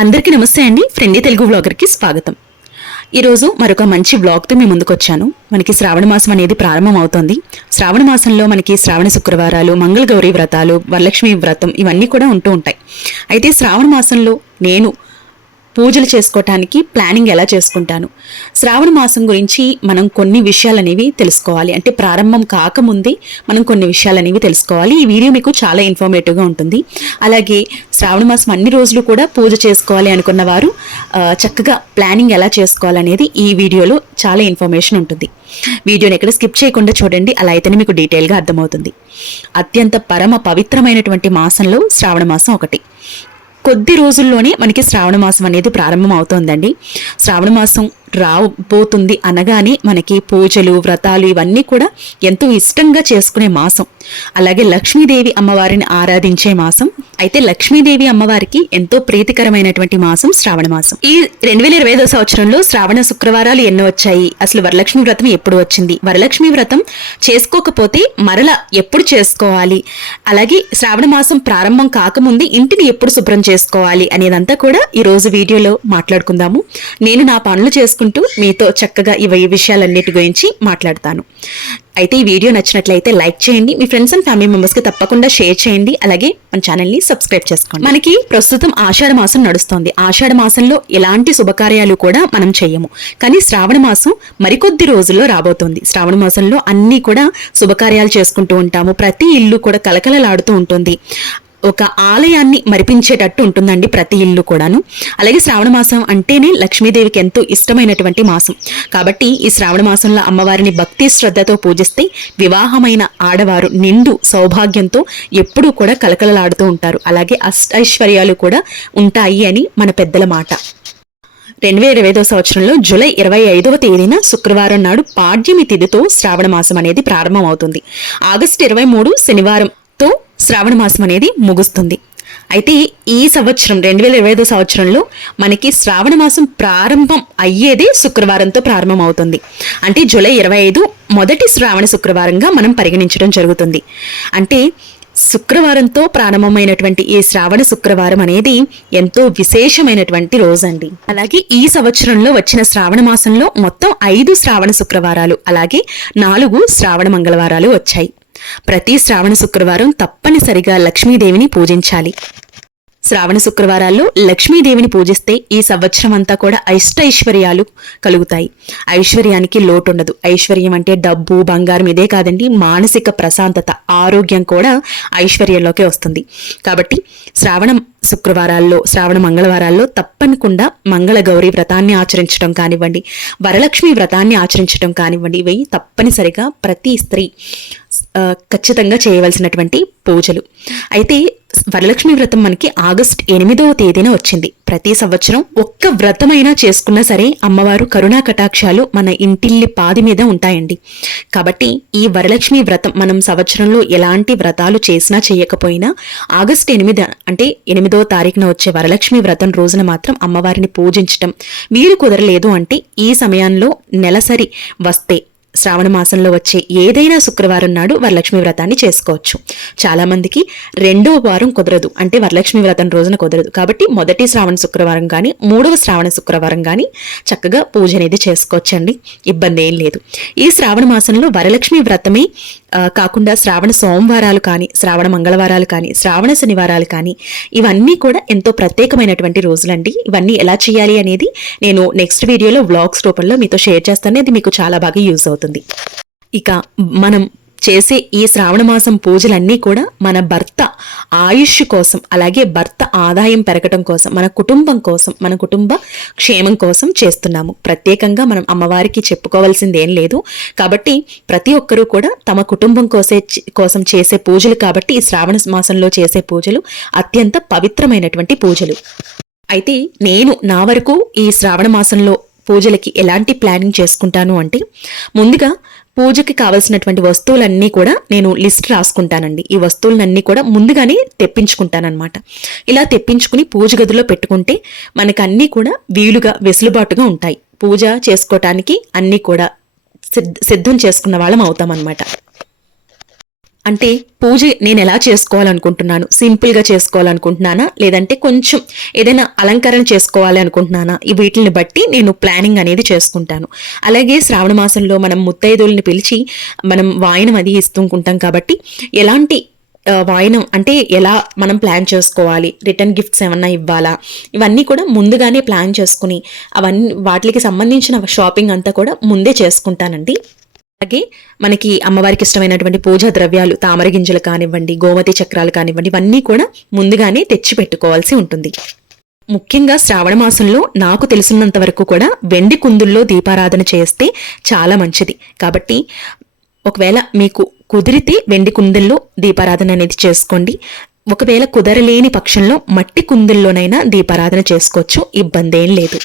అందరికీ నమస్తే అండి. ఫ్రెండీ తెలుగు బ్లాగర్కి స్వాగతం. ఈరోజు మరొక మంచి బ్లాగ్తో మీ ముందుకొచ్చాను. మనకి శ్రావణ మాసం అనేది ప్రారంభం అవుతోంది శ్రావణ మాసంలో మనకి శ్రావణ శుక్రవారాలు మంగళగౌరి వ్రతాలు వరలక్ష్మి వ్రతం ఇవన్నీ కూడా ఉంటూ ఉంటాయి. అయితే శ్రావణ మాసంలో నేను పూజలు చేసుకోవటానికి ప్లానింగ్ ఎలా చేసుకుంటాను? శ్రావణ మాసం గురించి మనం కొన్ని విషయాలు అనేవి తెలుసుకోవాలి. అంటే ప్రారంభం కాకముందే మనం కొన్ని విషయాలు అనేవి తెలుసుకోవాలి. ఈ వీడియో మీకు చాలా ఇన్ఫర్మేటివ్గా ఉంటుంది. అలాగే శ్రావణ మాసం అన్ని రోజులు కూడా పూజ చేసుకోవాలి అనుకున్న వారు చక్కగా ప్లానింగ్ ఎలా చేసుకోవాలనేది ఈ వీడియోలో చాలా ఇన్ఫర్మేషన్ ఉంటుంది. వీడియోని ఎక్కడ స్కిప్ చేయకుండా చూడండి. అలా అయితేనే మీకు డీటెయిల్గా అర్థమవుతుంది. అత్యంత పరమ పవిత్రమైనటువంటి మాసంలో శ్రావణ మాసం ఒకటి. కొద్ది రోజుల్లోనే మనకి శ్రావణ మాసం అనేది ప్రారంభం అవుతోందండి శ్రావణ మాసం రాబోతుంది అనగానే మనకి పూజలు వ్రతాలు ఇవన్నీ కూడా ఎంతో ఇష్టంగా చేసుకునే మాసం. అలాగే లక్ష్మీదేవి అమ్మవారిని ఆరాధించే మాసం. అయితే లక్ష్మీదేవి అమ్మవారికి ఎంతో ప్రీతికరమైనటువంటి మాసం శ్రావణ మాసం. ఈ రెండు వేల ఇరవై ఐదో సంవత్సరంలో శ్రావణ శుక్రవారాలు ఎన్నో వచ్చాయి. అసలు వరలక్ష్మి వ్రతం ఎప్పుడు వచ్చింది? వరలక్ష్మి వ్రతం చేసుకోకపోతే మరల ఎప్పుడు చేసుకోవాలి? అలాగే శ్రావణ మాసం ప్రారంభం కాకముందే ఇంటిని ఎప్పుడు శుభ్రం చేసుకోవాలి అనేదంతా కూడా ఈ రోజు వీడియోలో మాట్లాడుకుందాము. నేను నా పనులు చేసుకుంటూ మీతో చక్కగా ఇవి విషయాలన్నిటి గురించి మాట్లాడతాను. అయితే ఈ వీడియో నచ్చినట్లయితే లైక్ చేయండి మీ ఫ్రెండ్స్ అండ్ ఫ్యామిలీ మెంబర్స్కి తప్పకుండా షేర్ చేయండి అలాగే మన ఛానల్ని సబ్స్క్రైబ్ చేసుకోండి. మనకి ప్రస్తుతం ఆషాఢ మాసం నడుస్తోంది. ఆషాఢ మాసంలో ఎలాంటి శుభకార్యాలు కూడా మనం చేయము. కానీ శ్రావణ మాసం మరికొద్ది రోజుల్లో రాబోతోంది. శ్రావణ మాసంలో అన్నీ కూడా శుభకార్యాలు చేసుకుంటూ ఉంటాము. ప్రతి ఇల్లు కూడా కలకలలాడుతూ ఉంటుంది. ఒక ఆలయాన్ని మరిపించేటట్టు ఉంటుందండి ప్రతి ఇల్లు కూడాను. అలాగే శ్రావణ మాసం అంటేనే లక్ష్మీదేవికి ఎంతో ఇష్టమైనటువంటి మాసం. కాబట్టి ఈ శ్రావణ మాసంలో అమ్మవారిని భక్తి శ్రద్ధతో పూజిస్తే వివాహమైన ఆడవారు నిండు సౌభాగ్యంతో ఎప్పుడూ కూడా కలకలలాడుతూ ఉంటారు. అలాగే అష్టైశ్వర్యాలు కూడా ఉంటాయి అని మన పెద్దల మాట. రెండు వేల ఇరవై ఐదో సంవత్సరంలో జూలై ఇరవై ఐదవ తేదీన శుక్రవారం నాడు పాడ్యమి తిథితో శ్రావణ మాసం అనేది ప్రారంభం అవుతుంది ఆగస్టు ఇరవై మూడు శనివారంతో శ్రావణ మాసం అనేది ముగుస్తుంది. అయితే ఈ సంవత్సరం రెండు వేల ఇరవై ఐదో సంవత్సరంలో మనకి శ్రావణ మాసం ప్రారంభం అయ్యేదే శుక్రవారంతో ప్రారంభం అవుతుంది అంటే జూలై ఇరవై ఐదు మొదటి శ్రావణ శుక్రవారంగా మనం పరిగణించడం జరుగుతుంది. అంటే శుక్రవారంతో ప్రారంభమైనటువంటి ఈ శ్రావణ శుక్రవారం అనేది ఎంతో విశేషమైనటువంటి రోజండి. అలాగే ఈ సంవత్సరంలో వచ్చిన శ్రావణ మాసంలో మొత్తం ఐదు శ్రావణ శుక్రవారాలు అలాగే నాలుగు శ్రావణ మంగళవారాలు వచ్చాయి. ప్రతి శ్రావణ శుక్రవారం తప్పనిసరిగా లక్ష్మీదేవిని పూజించాలి. శ్రావణ శుక్రవారాల్లో లక్ష్మీదేవిని పూజిస్తే ఈ సంవత్సరం అంతా కూడా ఐష్టైశ్వర్యాలు కలుగుతాయి. ఐశ్వర్యానికి లోటు ఉండదు ఐశ్వర్యం అంటే డబ్బు బంగారం ఇదే కాదండి మానసిక ప్రశాంతత ఆరోగ్యం కూడా ఐశ్వర్యంలోకి వస్తుంది. కాబట్టి శ్రావణం శుక్రవారాల్లో శ్రావణ మంగళవారాల్లో తప్పనికుండా మంగళ గౌరీ వ్రతాన్ని ఆచరించడం కానివ్వండి వరలక్ష్మి వ్రతాన్ని ఆచరించడం కానివ్వండి ఇవి తప్పనిసరిగా ప్రతి స్త్రీ ఖచ్చితంగా చేయవలసినటువంటి పూజలు. అయితే వరలక్ష్మి వ్రతం మనకి ఆగస్ట్ ఎనిమిదవ తేదీన వచ్చింది. ప్రతి సంవత్సరం ఒక్క వ్రతమైనా చేసుకున్నా సరే అమ్మవారు కరుణా కటాక్షాలు మన ఇంటిల్లి పాది మీద ఉంటాయండి. కాబట్టి ఈ వరలక్ష్మి వ్రతం మనం సంవత్సరంలో ఎలాంటి వ్రతాలు చేసినా చేయకపోయినా ఆగస్ట్ ఎనిమిది అంటే ఎనిమిదో తారీఖున వచ్చే వరలక్ష్మి వ్రతం రోజున మాత్రం అమ్మవారిని పూజించటం వీలు కుదరలేదు అంటే ఈ సమయంలో నెలసరి వస్తే శ్రావణ మాసంలో వచ్చే ఏదైనా శుక్రవారం నాడు వరలక్ష్మి వ్రతాన్ని చేసుకోవచ్చు. చాలా మందికి వారం కుదరదు. అంటే వరలక్ష్మి వ్రతం రోజున కుదరదు. కాబట్టి మొదటి శ్రావణ శుక్రవారం కానీ మూడవ శ్రావణ శుక్రవారం కానీ చక్కగా పూజ అనేది చేసుకోవచ్చండి. ఇబ్బంది ఏం లేదు. ఈ శ్రావణ మాసంలో వరలక్ష్మి వ్రతమే కాకుండా శ్రావణ సోమవారాలు కానీ శ్రావణ మంగళవారాలు కానీ శ్రావణ శనివారాలు కానీ ఇవన్నీ కూడా ఎంతో ప్రత్యేకమైనటువంటి రోజులండి. ఇవన్నీ ఎలా చేయాలి అనేది నేను నెక్స్ట్ వీడియోలో వ్లాగ్స్ రూపంలో మీతో షేర్ చేస్తాను. అది మీకు చాలా బాగా యూజ్ అవుతుంది. ఇక మనం చేసే ఈ శ్రావణమాసం పూజలన్నీ కూడా మన భర్త ఆయుష్ కోసం అలాగే భర్త ఆదాయం పెరగటం కోసం మన కుటుంబం కోసం మన కుటుంబ క్షేమం కోసం చేస్తున్నాము. ప్రత్యేకంగా మనం అమ్మవారికి చెప్పుకోవాల్సింది ఏం లేదు. కాబట్టి ప్రతి ఒక్కరూ కూడా తమ కుటుంబం కోసే కోసం చేసే పూజలు కాబట్టి ఈ శ్రావణ మాసంలో చేసే పూజలు అత్యంత పవిత్రమైనటువంటి పూజలు. అయితే నేను నా వరకు ఈ శ్రావణ మాసంలో పూజలకి ఎలాంటి ప్లానింగ్ చేసుకుంటాను అంటే ముందుగా పూజకి కావలసినటువంటి వస్తువులన్నీ కూడా నేను లిస్ట్ రాసుకుంటానండి. ఈ వస్తువులన్నీ కూడా ముందుగానే తెప్పించుకుంటానన్నమాట. ఇలా తెప్పించుకుని పూజ గదిలో పెట్టుకుంటే మనకు అన్నీ కూడా వీలుగా వెసులుబాటుగా ఉంటాయి. పూజ చేసుకోవటానికి అన్నీ కూడా సిద్ధ- సిద్ధం చేసుకున్న వాళ్ళం అవుతామన్నమాట. అంటే పూజ నేను ఎలా చేసుకోవాలనుకుంటున్నాను? సింపుల్గా చేసుకోవాలనుకుంటున్నానా? లేదంటే కొంచెం ఏదైనా అలంకరణ చేసుకోవాలి అనుకుంటున్నానా? ఈ వీటిని బట్టి నేను ప్లానింగ్ అనేది చేసుకుంటాను. అలాగే శ్రావణ మాసంలో మనం ముత్తైదుల్ని పిలిచి మనం వాయనం అది ఇస్తుంటాం కాబట్టి ఎలాంటి వాయనం అంటే ఎలా మనం ప్లాన్ చేసుకోవాలి? రిటర్న్ గిఫ్ట్స్ ఏమన్నా ఇవ్వాలా? ఇవన్నీ కూడా ముందుగానే ప్లాన్ చేసుకుని అవన్నీ వాటికి సంబంధించిన షాపింగ్ అంతా కూడా ముందే చేసుకుంటానండి. అలాగే మనకి అమ్మవారికి ఇష్టమైనటువంటి పూజా ద్రవ్యాలు తామర గింజలు కానివ్వండి గోమతి చక్రాలు కానివ్వండి ఇవన్నీ కూడా ముందుగానే తెచ్చి పెట్టుకోవాల్సి ఉంటుంది. ముఖ్యంగా శ్రావణ మాసంలో నాకు తెలిసినంత వరకు కూడా వెండి కుందుల్లో దీపారాధన చేస్తే చాలా మంచిది. కాబట్టి ఒకవేళ మీకు కుదిరితే వెండి కుందుల్లో దీపారాధన అనేది చేసుకోండి. ఒకవేళ కుదరలేని పక్షంలో మట్టి కుందుల్లోనైనా దీపారాధన చేసుకోవచ్చు. ఇబ్బంది ఏం లేదు.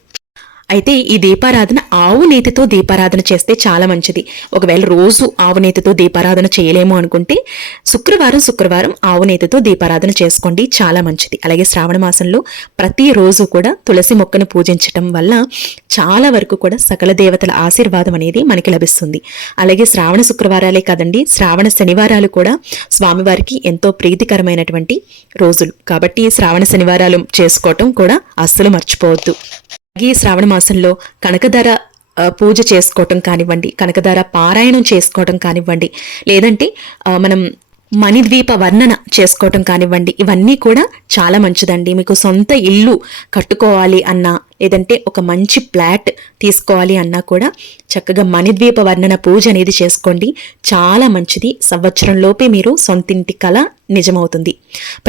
అయితే ఈ దీపారాధన ఆవు నేతితో దీపారాధన చేస్తే చాలా మంచిది. ఒకవేళ రోజు ఆవు నేతితో దీపారాధన చేయలేము అనుకుంటే శుక్రవారం శుక్రవారం ఆవు నేతితో దీపారాధన చేసుకోండి. చాలా మంచిది. అలాగే శ్రావణ మాసంలో ప్రతిరోజు కూడా తులసి మొక్కను పూజించటం వల్ల చాలా వరకు కూడా సకల దేవతల ఆశీర్వాదం అనేది మనకి లభిస్తుంది. అలాగే శ్రావణ శుక్రవారాలే కాదండి శ్రావణ శనివారాలు కూడా స్వామివారికి ఎంతో ప్రీతికరమైనటువంటి రోజులు. కాబట్టి శ్రావణ శనివారాలు చేసుకోవటం కూడా అస్సలు మర్చిపోవద్దు. ఈ శ్రావణ మాసంలో కనకధర పూజ చేసుకోవటం కానివ్వండి కనకధార పారాయణం చేసుకోవటం కానివ్వండి లేదంటే మనం మణిద్వీప వర్ణన చేసుకోవటం కానివ్వండి ఇవన్నీ కూడా చాలా మంచిదండి. మీకు సొంత ఇల్లు కట్టుకోవాలి అన్నా లేదంటే ఒక మంచి ప్లాట్ తీసుకోవాలి అన్నా కూడా చక్కగా మణిద్వీప వర్ణన పూజ అనేది చేసుకోండి. చాలా మంచిది. సంవత్సరంలోపే మీరు సొంతింటి కళ నిజమవుతుంది.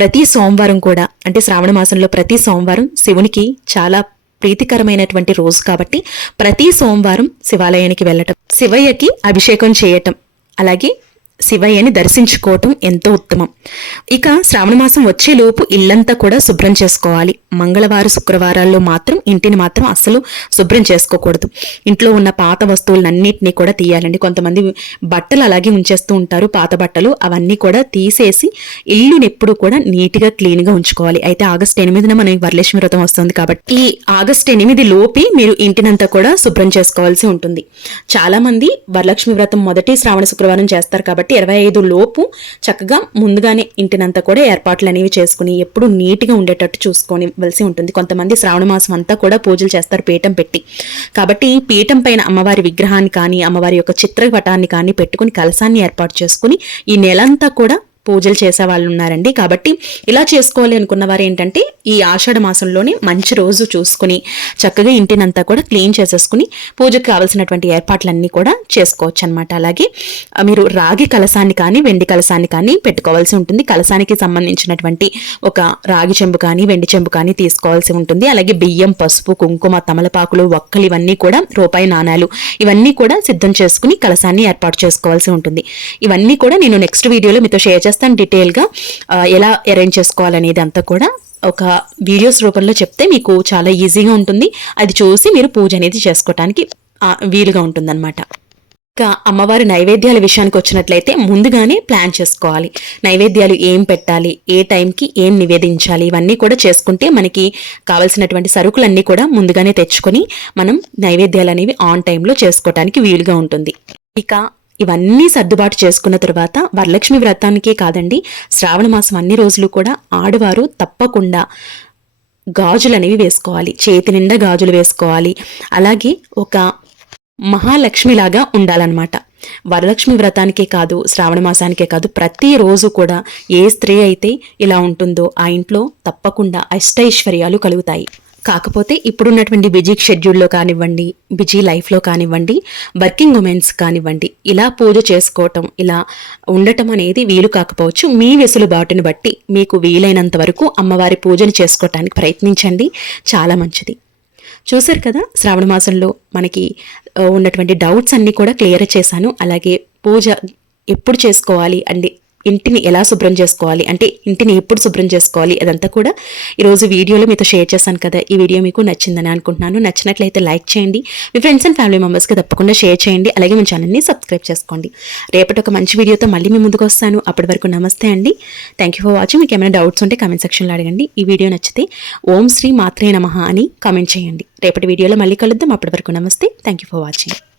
ప్రతి సోమవారం కూడా అంటే శ్రావణ మాసంలో ప్రతి సోమవారం శివునికి చాలా ప్రీతికరమైనటువంటి రోజు కాబట్టి ప్రతి సోమవారం శివాలయానికి వెళ్ళటం శివయ్యకి అభిషేకం చేయటం అలాగే శివయ్యని దర్శించుకోవటం ఎంతో ఉత్తమం. ఇక శ్రావణ మాసం వచ్చేలోపు ఇల్లంతా కూడా శుభ్రం చేసుకోవాలి. మంగళవారం శుక్రవారాల్లో మాత్రం ఇంటిని మాత్రం అస్సలు శుభ్రం చేసుకోకూడదు. ఇంట్లో ఉన్న పాత వస్తువులన్నింటినీ కూడా తీయాలండి. కొంతమంది బట్టలు అలాగే ఉంచేస్తూ ఉంటారు. పాత బట్టలు అవన్నీ కూడా తీసేసి ఇల్లుని ఎప్పుడు కూడా నీట్గా క్లీన్గా ఉంచుకోవాలి. అయితే ఆగస్ట్ ఎనిమిదిన మనకి వరలక్ష్మి వ్రతం వస్తుంది కాబట్టి ఈ ఆగస్ట్ ఎనిమిది లోపే మీరు ఇంటినంతా కూడా శుభ్రం చేసుకోవాల్సి ఉంటుంది. చాలామంది వరలక్ష్మి వ్రతం మొదటి శ్రావణ శుక్రవారం చేస్తారు కాబట్టి ఇరవై ఐదు లోపు చక్కగా ముందుగానే ఇంటినంతా కూడా ఏర్పాట్లు అనేవి చేసుకుని ఎప్పుడు నీట్గా ఉండేటట్టు చూసుకోనివలసి ఉంటుంది. కొంతమంది శ్రావణ మాసం అంతా కూడా పూజలు చేస్తారు పీఠం పెట్టి. కాబట్టి పీఠం పైన అమ్మవారి విగ్రహాన్ని కానీ అమ్మవారి యొక్క చిత్రపటాన్ని కానీ పెట్టుకుని కలసాన్ని ఏర్పాటు చేసుకుని ఈ నెలంతా కూడా పూజలు చేసే వాళ్ళు ఉన్నారండి. కాబట్టి ఇలా చేసుకోవాలి అనుకున్న వారు ఏంటంటే ఈ ఆషాఢ మాసంలోనే మంచి రోజు చూసుకుని చక్కగా ఇంటినంతా కూడా క్లీన్ చేసేసుకుని పూజకు కావాల్సినటువంటి ఏర్పాట్లన్నీ కూడా చేసుకోవచ్చు అనమాట అలాగే మీరు రాగి కలసాన్ని కానీ వెండి కలసాన్ని కానీ పెట్టుకోవాల్సి ఉంటుంది. కలసానికి సంబంధించినటువంటి ఒక రాగి చెంబు కానీ వెండి చెంబు కానీ తీసుకోవాల్సి ఉంటుంది. అలాగే బియ్యం పసుపు కుంకుమ తమలపాకులు ఒక్కలు ఇవన్నీ కూడా రూపాయి నాణాలు ఇవన్నీ కూడా సిద్ధం చేసుకుని కలసాన్ని ఏర్పాటు చేసుకోవాల్సి ఉంటుంది. ఇవన్నీ కూడా నేను నెక్స్ట్ వీడియోలో మీతో షేర్ చేస్తాను డీటెయిల్గా. ఎలా అరేంజ్ చేసుకోవాలనేది అంతా కూడా ఒక వీడియోస్ రూపంలో చెప్తే మీకు చాలా ఈజీగా ఉంటుంది. అది చూసి మీరు పూజ అనేది చేసుకోవటానికి వీలుగా ఉంటుందన్నమాట. ఇంకా అమ్మవారి నైవేద్యాల విషయానికి వచ్చినట్లయితే ముందుగానే ప్లాన్ చేసుకోవాలి. నైవేద్యాలు ఏం పెట్టాలి ఏ టైంకి ఏం నివేదించాలి ఇవన్నీ కూడా చేసుకుంటే మనకి కావలసినటువంటి సరుకులన్నీ కూడా ముందుగానే తెచ్చుకొని మనం నైవేద్యాలు అనేవి ఆన్ టైంలో చేసుకోవటానికి వీలుగా ఉంటుంది. ఇక ఇవన్నీ సర్దుబాటు చేసుకున్న తర్వాత వరలక్ష్మి వ్రతానికే కాదండి శ్రావణ మాసం అన్ని రోజులు కూడా ఆడవారు తప్పకుండా గాజులు అనేవి వేసుకోవాలి చేతి నిండా గాజులు వేసుకోవాలి. అలాగే ఒక మహాలక్ష్మిలాగా ఉండాలన్నమాట. వరలక్ష్మి వ్రతానికే కాదు శ్రావణ మాసానికే కాదు ప్రతిరోజు కూడా ఏ స్త్రీ అయితే ఇలా ఉంటుందో ఆ ఇంట్లో తప్పకుండా అష్టైశ్వర్యాలు కలుగుతాయి. కాకపోతే ఇప్పుడున్నటువంటి బిజీ షెడ్యూల్లో కానివ్వండి బిజీ లైఫ్లో కానివ్వండి వర్కింగ్ ఉమెన్స్ కానివ్వండి ఇలా పూజ చేసుకోవటం ఇలా ఉండటం అనేది వీలు కాకపోవచ్చు. మీ వెసులుబాటుని బట్టి మీకు వీలైనంత వరకు అమ్మవారి పూజను చేసుకోవటానికి ప్రయత్నించండి. చాలా మంచిది. చూశారు కదా శ్రావణ మాసంలో మనకి ఉన్నటువంటి డౌట్స్ అన్నీ కూడా క్లియర్ చేశాను. అలాగే పూజ ఎప్పుడు చేసుకోవాలి అండి ఇంటిని ఎలా శుభ్రం చేసుకోవాలి అంటే ఇంటిని ఎప్పుడు శుభ్రం చేసుకోవాలి అదంతా కూడా ఈరోజు వీడియోలో మీతో షేర్ చేశాను కదా. ఈ వీడియో మీకు నచ్చిందని అనుకుంటున్నాను. నచ్చినట్లయితే లైక్ చేయండి. మీ ఫ్రెండ్స్ అండ్ ఫ్యామిలీ మెంబర్స్కి తప్పకుండా షేర్ చేయండి. అలాగే మీ ఛానల్ని సబ్స్క్రైబ్ చేసుకోండి. రేపటి ఒక మంచి వీడియోతో మళ్ళీ మీ ముందుకు వస్తాను. అప్పటి వరకు నమస్తే అండి. థ్యాంక్ యూ ఫర్ వాచింగ్ మీకు ఏమైనా డౌట్స్ ఉంటే కమెంట్ సెక్షన్లో అడగండి. ఈ వీడియో నచ్చితే ఓం శ్రీ మాత్రే నమ అని కామెంట్ చేయండి. రేపటి వీడియోలో మళ్ళీ కలుద్దాం. అప్పటి వరకు నమస్తే. Thank you for watching